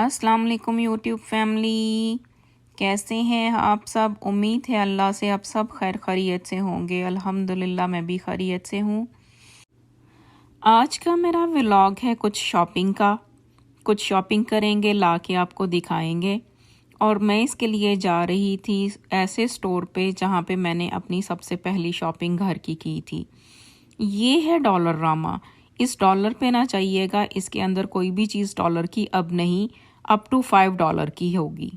अस्सलाम वालेकुम YouTube family, कैसे हैं आप सब। उम्मीद है अल्लाह से आप सब खैर खैरियत से होंगे। अल्हम्दुलिल्लाह मैं भी खैरियत से हूँ। आज का मेरा व्लॉग है कुछ शॉपिंग का। कुछ शॉपिंग करेंगे, ला के आपको दिखाएंगे। और मैं इसके लिए जा रही थी ऐसे स्टोर पे जहाँ पे मैंने अपनी सबसे पहली शॉपिंग घर की थी। ये है डॉलर रामा। इस डॉलर पे ना चाहिएगा, इसके अंदर कोई भी चीज़ डॉलर की अब नहीं, अप टू $5 की होगी।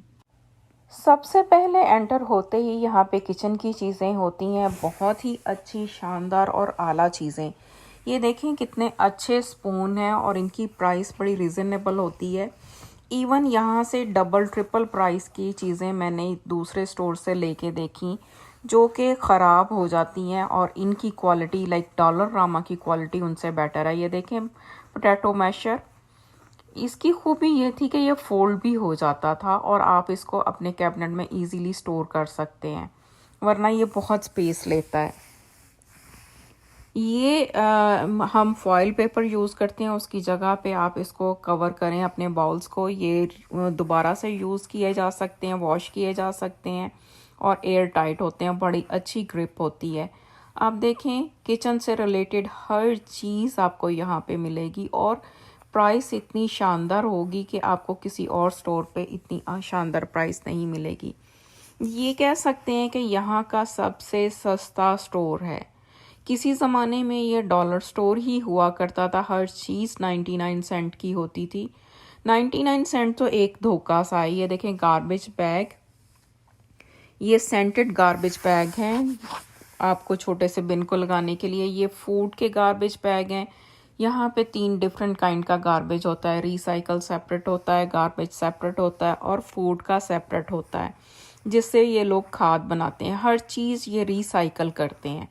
सबसे पहले एंटर होते ही यहाँ पे किचन की चीज़ें होती हैं, बहुत ही अच्छी शानदार और आला चीज़ें। ये देखें कितने अच्छे स्पून हैं और इनकी प्राइस बड़ी रिजनेबल होती है। इवन यहाँ से डबल ट्रिपल प्राइस की चीज़ें मैंने दूसरे स्टोर से लेके देखी जो कि ख़राब हो जाती हैं, और इनकी क्वालिटी लाइक डॉलर रामा की क्वालिटी उनसे बेटर है। ये देखें पोटैटो मैशर, इसकी खूबी ये थी कि ये फोल्ड भी हो जाता था और आप इसको अपने कैबिनेट में इजीली स्टोर कर सकते हैं, वरना ये बहुत स्पेस लेता है। ये हम फॉइल पेपर यूज़ करते हैं, उसकी जगह पे आप इसको कवर करें अपने बाउल्स को। ये दोबारा से यूज़ किए जा सकते हैं, वॉश किए जा सकते हैं और एयर टाइट होते हैं, बड़ी अच्छी ग्रिप होती है। आप देखें किचन से रिलेटेड हर चीज़ आपको यहाँ पे मिलेगी और प्राइस इतनी शानदार होगी कि आपको किसी और स्टोर पे इतनी शानदार प्राइस नहीं मिलेगी। ये कह सकते हैं कि यहाँ का सबसे सस्ता स्टोर है। किसी ज़माने में ये डॉलर स्टोर ही हुआ करता था, हर चीज़ 99 सेंट की होती थी। 99 सेंट तो एक धोखा सा है। ये देखें गार्बेज बैग, ये सेंटेड गार्बेज बैग हैं आपको छोटे से बिन को लगाने के लिए। ये फूड के गार्बेज बैग हैं। यहाँ पे 3 डिफरेंट काइंड का गार्बेज होता है। रिसाइकल सेपरेट होता है, गार्बेज सेपरेट होता है और फूड का सेपरेट होता है, जिससे ये लोग खाद बनाते हैं। हर चीज़ ये रिसाइकल करते हैं।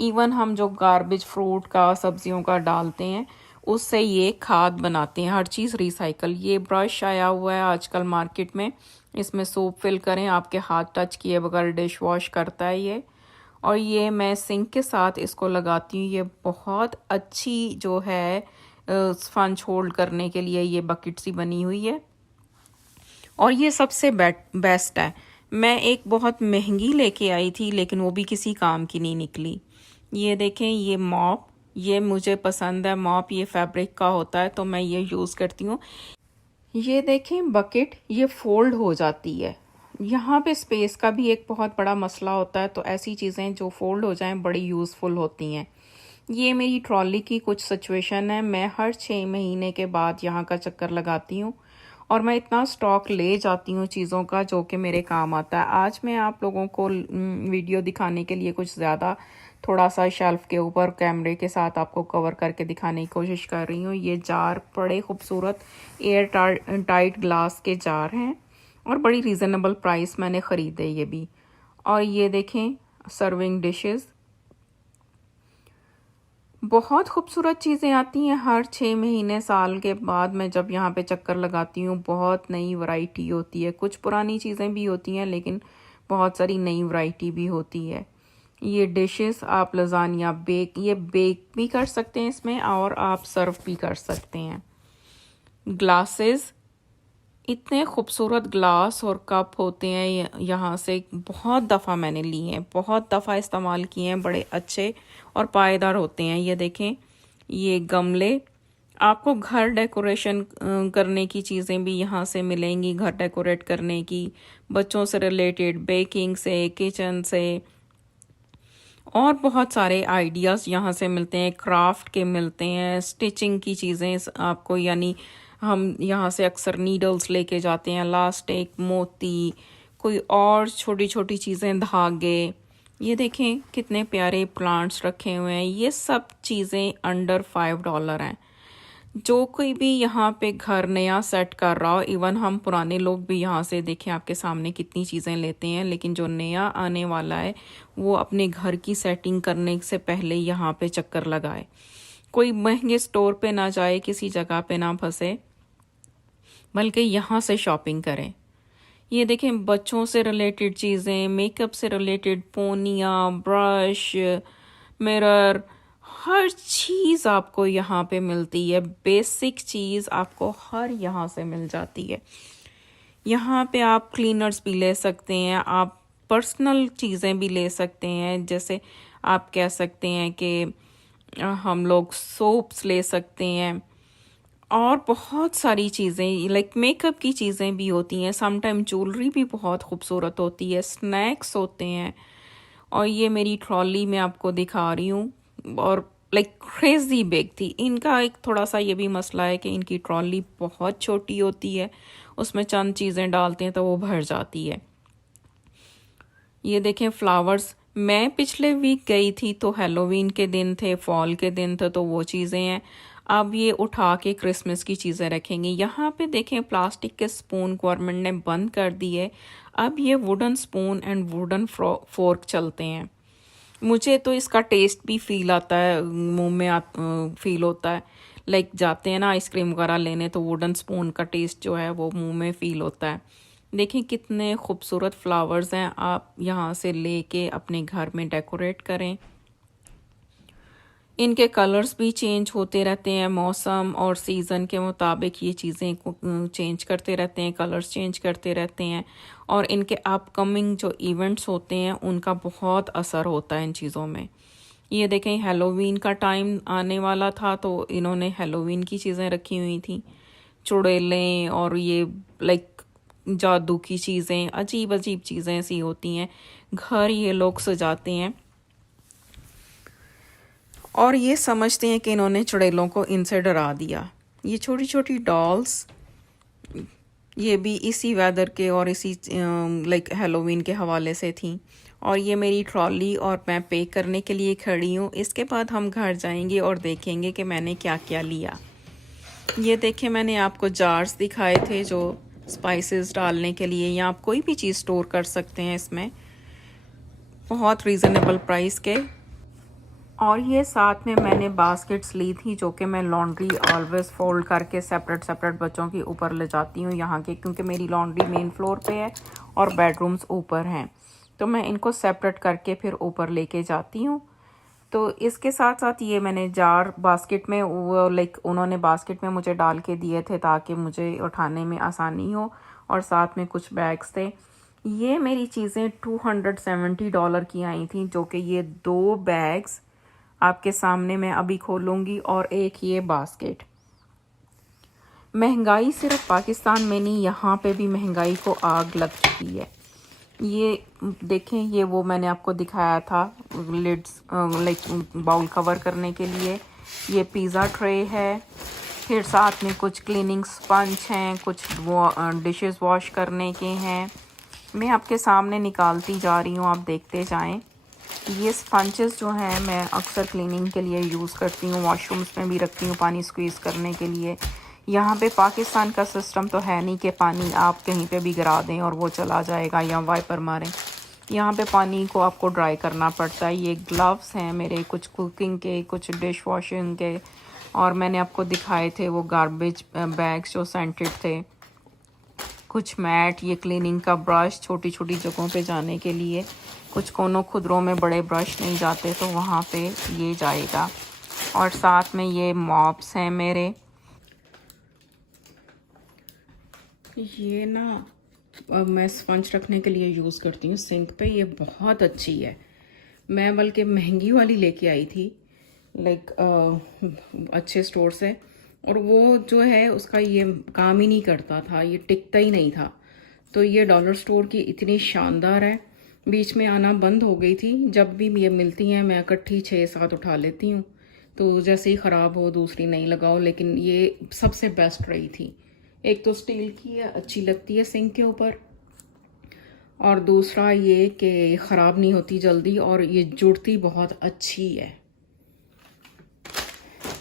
इवन हम जो गार्बेज फ्रूट का सब्जियों का डालते हैं उससे ये खाद बनाते हैं। हर चीज़ रिसाइकल। ये ब्रश आया हुआ है आजकल मार्केट में, इसमें सोप फिल करें, आपके हाथ टच किए बगैर डिश वॉश करता है ये। और ये मैं सिंक के साथ इसको लगाती हूँ। ये बहुत अच्छी जो है स्पंज होल्ड करने के लिए ये बकेट सी बनी हुई है और ये सबसे बेस्ट है। मैं एक बहुत महंगी लेके आई थी लेकिन वो भी किसी काम की नहीं निकली। ये देखें ये मॉप, ये मुझे पसंद है मॉप। ये फैब्रिक का होता है तो मैं ये यूज़ करती हूँ। ये देखें बकेट, ये फोल्ड हो जाती है। यहाँ पे स्पेस का भी एक बहुत बड़ा मसला होता है, तो ऐसी चीज़ें जो फोल्ड हो जाएं बड़ी यूज़फुल होती हैं। ये मेरी ट्रॉली की कुछ सिचुएशन है। मैं हर 6 महीने के बाद यहाँ का चक्कर लगाती हूँ और मैं इतना स्टॉक ले जाती हूँ चीज़ों का जो कि मेरे काम आता है। आज मैं आप लोगों को वीडियो दिखाने के लिए कुछ ज़्यादा थोड़ा सा शेल्फ के ऊपर कैमरे के साथ आपको कवर करके दिखाने की कोशिश कर रही हूँ। ये जार बड़े खूबसूरत एयर टाइट ग्लास के जार हैं और बड़ी रीज़नेबल प्राइस मैंने ख़रीदे ये भी। और ये देखें सर्विंग डिशेस, बहुत खूबसूरत चीज़ें आती हैं हर 6 महीने साल के बाद। मैं जब यहाँ पे चक्कर लगाती हूँ बहुत नई वैरायटी होती है। कुछ पुरानी चीज़ें भी होती हैं लेकिन बहुत सारी नई वैरायटी भी होती है। ये डिशेस आप लजानिया ये बेक भी कर सकते हैं इसमें और आप सर्व भी कर सकते हैं। ग्लासेस, इतने खूबसूरत ग्लास और कप होते हैं यहाँ से। बहुत दफ़ा मैंने लिए हैं, बहुत दफ़ा इस्तेमाल किए हैं, बड़े अच्छे और पायेदार होते हैं। ये देखें ये गमले, आपको घर डेकोरेशन करने की चीज़ें भी यहाँ से मिलेंगी, घर डेकोरेट करने की, बच्चों से रिलेटेड, बेकिंग से, किचन से, और बहुत सारे आइडियाज़ यहाँ से मिलते हैं। क्राफ्ट के मिलते हैं, स्टिचिंग की चीज़ें आपको, यानी हम यहाँ से अक्सर नीडल्स लेके जाते हैं, लास्टिक, मोती, कोई और छोटी छोटी चीज़ें, धागे। ये देखें कितने प्यारे प्लांट्स रखे हुए हैं। ये सब चीज़ें अंडर $5 हैं। जो कोई भी यहाँ पे घर नया सेट कर रहा हो, इवन हम पुराने लोग भी यहाँ से देखें आपके सामने कितनी चीज़ें लेते हैं, लेकिन जो नया आने वाला है वो अपने घर की सेटिंग करने से पहले यहाँ पे चक्कर लगाए। कोई महंगे स्टोर पे ना जाए, किसी जगह पे ना फंसे, बल्कि यहाँ से शॉपिंग करें। ये देखें बच्चों से रिलेटेड चीज़ें, मेकअप से रिलेटेड पोनियाँ, ब्रश, मिरर, हर चीज़ आपको यहाँ पे मिलती है, बेसिक चीज़ आपको हर यहाँ से मिल जाती है। यहाँ पे आप क्लीनर्स भी ले सकते हैं, आप पर्सनल चीज़ें भी ले सकते हैं, जैसे आप कह सकते हैं कि हम लोग सोप्स ले सकते हैं और बहुत सारी चीज़ें लाइक मेकअप की चीज़ें भी होती हैं, समटाइम ज्वेलरी भी बहुत खूबसूरत होती है, स्नैक्स होते हैं। और ये मेरी ट्रॉली मैं आपको दिखा रही हूँ और लाइक क्रेजी बिग थी। इनका एक थोड़ा सा ये भी मसला है कि इनकी ट्रॉली बहुत छोटी होती है, उसमें चंद चीज़ें डालते हैं तो वो भर जाती है। ये देखें फ्लावर्स, मैं पिछले वीक गई थी तो हैलोवीन के दिन थे, फॉल के दिन थे, तो वो चीज़ें हैं। अब ये उठा के क्रिसमस की चीज़ें रखेंगे। यहाँ पे देखें प्लास्टिक के स्पून गवर्नमेंट ने बंद कर दिए, अब ये wooden spoon and wooden fork चलते हैं। मुझे तो इसका टेस्ट भी फील आता है, मुंह में फील होता है। लाइक जाते हैं ना आइसक्रीम वगैरह लेने तो वुडन स्पून का टेस्ट जो है वो मुंह में फील होता है। देखें कितने खूबसूरत फ्लावर्स हैं, आप यहाँ से लेके अपने घर में डेकोरेट करें। इनके कलर्स भी चेंज होते रहते हैं, मौसम और सीज़न के मुताबिक ये चीज़ें चेंज करते रहते हैं, कलर्स चेंज करते रहते हैं। और इनके अपकमिंग जो इवेंट्स होते हैं उनका बहुत असर होता है इन चीज़ों में। ये देखें हैलोवीन का टाइम आने वाला था तो इन्होंने हैलोवीन की चीज़ें रखी हुई थी, चुड़ैलें और ये लाइक जादू की चीज़ें, अजीब अजीब चीज़ें ऐसी होती हैं। घर ये लोग सजाते हैं और ये समझते हैं कि इन्होंने चुड़ैलों को इनसे डरा दिया। ये छोटी छोटी डॉल्स, ये भी इसी वेदर के और इसी लाइक हैलोवीन के हवाले से थी। और ये मेरी ट्रॉली और मैं पे करने के लिए खड़ी हूँ। इसके बाद हम घर जाएंगे और देखेंगे कि मैंने क्या क्या लिया। ये देखें मैंने आपको जार्स दिखाए थे जो स्पाइसेस डालने के लिए, या आप कोई भी चीज़ स्टोर कर सकते हैं इसमें, बहुत रीज़नेबल प्राइस के। और ये साथ में मैंने बास्केट्स ली थी जो कि मैं लॉन्ड्री ऑलवेज फोल्ड करके सेपरेट सेपरेट बच्चों के ऊपर ले जाती हूँ यहाँ के, क्योंकि मेरी लॉन्ड्री मेन फ्लोर पे है और बेडरूम्स ऊपर हैं, तो मैं इनको सेपरेट करके फिर ऊपर लेके जाती हूँ। तो इसके साथ साथ ये मैंने जार बास्केट में वो लाइक उन्होंने बास्केट में मुझे डाल के दिए थे ताकि मुझे उठाने में आसानी हो, और साथ में कुछ बैग्स थे। ये मेरी चीज़ें $270 की आई थी, जो कि ये 2 बैग्स आपके सामने मैं अभी खोलूँगी और एक ये बास्केट। महंगाई सिर्फ पाकिस्तान में नहीं, यहाँ पे भी महंगाई को आग लग चुकी है। ये देखें, ये वो मैंने आपको दिखाया था लिड्स लाइक बाउल कवर करने के लिए। ये पिज़्ज़ा ट्रे है, फिर साथ में कुछ क्लीनिंग स्पंज हैं, कुछ डिशेस वॉश करने के हैं। मैं आपके सामने निकालती जा रही हूँ, आप देखते जाएं। ये स्पंजेस जो हैं मैं अक्सर क्लीनिंग के लिए यूज़ करती हूँ, वॉशरूम्स में भी रखती हूँ पानी स्क्वीज़ करने के लिए। यहाँ पे पाकिस्तान का सिस्टम तो है नहीं कि पानी आप कहीं पे भी गिरा दें और वो चला जाएगा या वाइपर मारें। यहाँ पे पानी को आपको ड्राई करना पड़ता है। ये ग्लव्स हैं मेरे, कुछ कुकिंग के, कुछ डिश वॉशिंग के, और मैंने आपको दिखाए थे वो गार्बेज बैग्स जो सेंटेड थे। कुछ मैट, ये क्लीनिंग का ब्रश छोटी छोटी जगहों पे जाने के लिए, कुछ कोनों खुदरों में बड़े ब्रश नहीं जाते तो वहाँ पे ये जाएगा। और साथ में ये मॉप्स हैं मेरे। ये ना मैं स्पंज रखने के लिए यूज़ करती हूँ सिंक पे, ये बहुत अच्छी है। मैं बल्कि महंगी वाली लेके आई थी लाइक अच्छे स्टोर से, और वो जो है उसका ये काम ही नहीं करता था, ये टिकता ही नहीं था। तो ये डॉलर स्टोर की इतनी शानदार है, बीच में आना बंद हो गई थी। जब भी ये मिलती हैं मैं इकट्ठी 6-7 उठा लेती हूँ, तो जैसे ही ख़राब हो दूसरी नहीं लगाओ, लेकिन ये सबसे बेस्ट रही थी। एक तो स्टील की है, अच्छी लगती है सिंक के ऊपर, और दूसरा ये कि ख़राब नहीं होती जल्दी, और ये जुड़ती बहुत अच्छी है।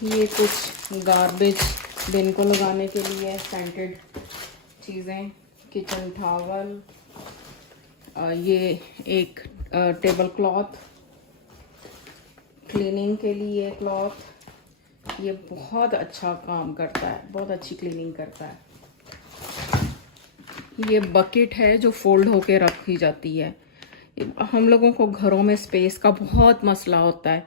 ये कुछ गार्बेज बिन को लगाने के लिए सेंटेड चीज़ें, किचन टॉवल, ये एक टेबल क्लॉथ क्लीनिंग के लिए क्लॉथ, ये बहुत अच्छा काम करता है, बहुत अच्छी क्लीनिंग करता है। ये बकेट है जो फोल्ड होके रखी जाती है। हम लोगों को घरों में स्पेस का बहुत मसला होता है,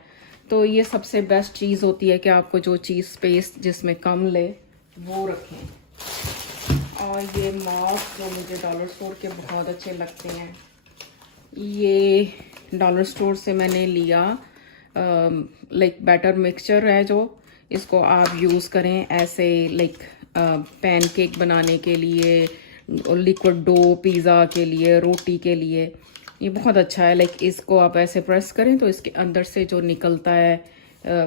तो ये सबसे बेस्ट चीज़ होती है कि आपको जो चीज़ स्पेस जिसमें कम ले वो रखें। और ये मॉप जो मुझे डॉलर स्टोर के बहुत अच्छे लगते हैं, ये डॉलर स्टोर से मैंने लिया। लाइक बैटर मिक्सचर है जो, इसको आप यूज़ करें ऐसे लाइक पैनकेक बनाने के लिए, लिक्विड डो पिज़्ज़ा के लिए, रोटी के लिए। ये बहुत अच्छा है। लाइक इसको आप ऐसे प्रेस करें तो इसके अंदर से जो निकलता है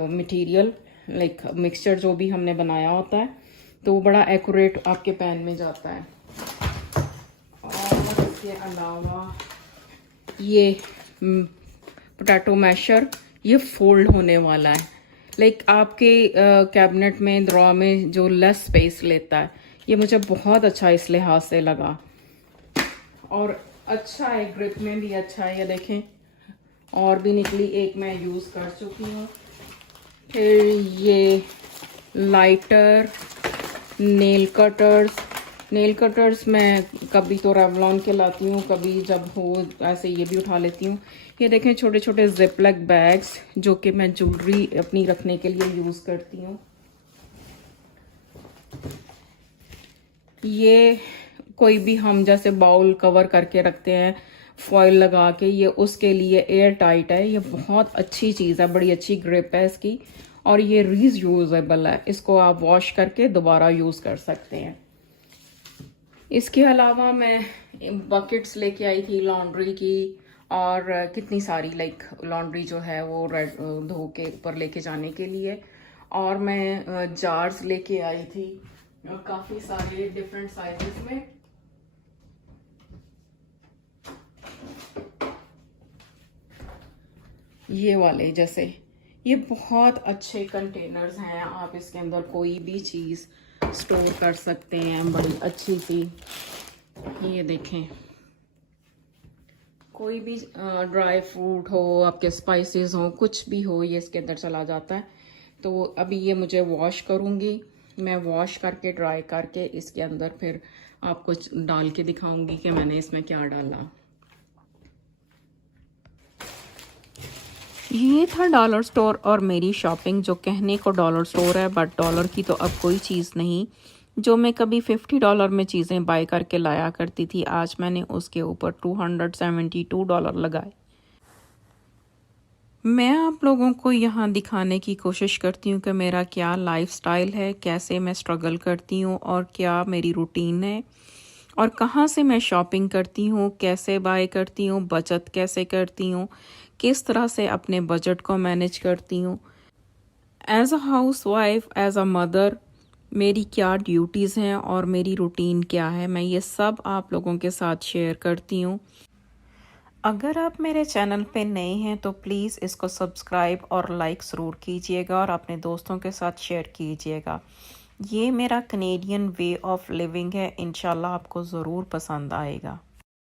मटेरियल, लाइक मिक्सचर जो भी हमने बनाया होता है, तो वो बड़ा एक्यूरेट आपके पैन में जाता है। और इसके अलावा ये पोटैटो मैशर, ये फोल्ड होने वाला है। लाइक आपके कैबिनेट में ड्रॉ में जो लेस स्पेस लेता है, ये मुझे बहुत अच्छा इस लिहाज से लगा। और अच्छा है, ग्रिप में भी अच्छा है। ये देखें, और भी निकली एक मैं यूज़ कर चुकी हूँ। फिर ये लाइटर, नेल कटर्स मैं कभी तो रेवलॉन के लाती हूँ, कभी जब हो ऐसे ये भी उठा लेती हूँ। ये देखें छोटे छोटे जिपलॉक बैग्स जो कि मैं ज्वेलरी अपनी रखने के लिए यूज़ करती हूँ। ये कोई भी हम जैसे बाउल कवर करके रखते हैं फॉयल लगा के, ये उसके लिए एयर टाइट है। ये बहुत अच्छी चीज़ है, बड़ी अच्छी ग्रिप है इसकी, और ये रीयूजेबल है। इसको आप वॉश करके दोबारा यूज़ कर सकते हैं। इसके अलावा मैं बकेट्स लेके आई थी लॉन्ड्री की, और कितनी सारी लाइक लॉन्ड्री जो है वो धो के ऊपर लेके जाने के लिए। और मैं जार्स लेके आई थी काफ़ी सारे डिफरेंट साइजेस में। ये वाले जैसे, ये बहुत अच्छे कंटेनर्स हैं, आप इसके अंदर कोई भी चीज़ स्टोर कर सकते हैं, बड़ी अच्छी सी। ये देखें, कोई भी ड्राई फ्रूट हो, आपके स्पाइसेस हो, कुछ भी हो, ये इसके अंदर चला जाता है। तो अभी ये मुझे वॉश करूँगी, मैं वॉश करके ड्राई करके इसके अंदर फिर आपको डाल के दिखाऊंगी कि मैंने इसमें क्या डाला। ये था डॉलर स्टोर और मेरी शॉपिंग, जो कहने को डॉलर स्टोर है बट डॉलर की तो अब कोई चीज़ नहीं। जो मैं कभी $50 में चीज़ें बाय करके लाया करती थी, आज मैंने उसके ऊपर $272 लगाए। मैं आप लोगों को यहाँ दिखाने की कोशिश करती हूँ कि मेरा क्या लाइफस्टाइल है, कैसे मैं स्ट्रगल करती हूँ और क्या मेरी रूटीन है, और कहाँ से मैं शॉपिंग करती हूँ, कैसे बाय करती हूँ, बचत कैसे करती हूँ, किस तरह से अपने बजट को मैनेज करती हूँ। As a housewife, as a mother, मेरी क्या ड्यूटीज़ हैं और मेरी रूटीन क्या है, मैं ये सब आप लोगों के साथ शेयर करती हूँ। अगर आप मेरे चैनल पे नए हैं तो प्लीज़ इसको सब्सक्राइब और लाइक ज़रूर कीजिएगा और अपने दोस्तों के साथ शेयर कीजिएगा। ये मेरा कनेडियन वे ऑफ लिविंग है, इंशाल्लाह आपको ज़रूर पसंद आएगा।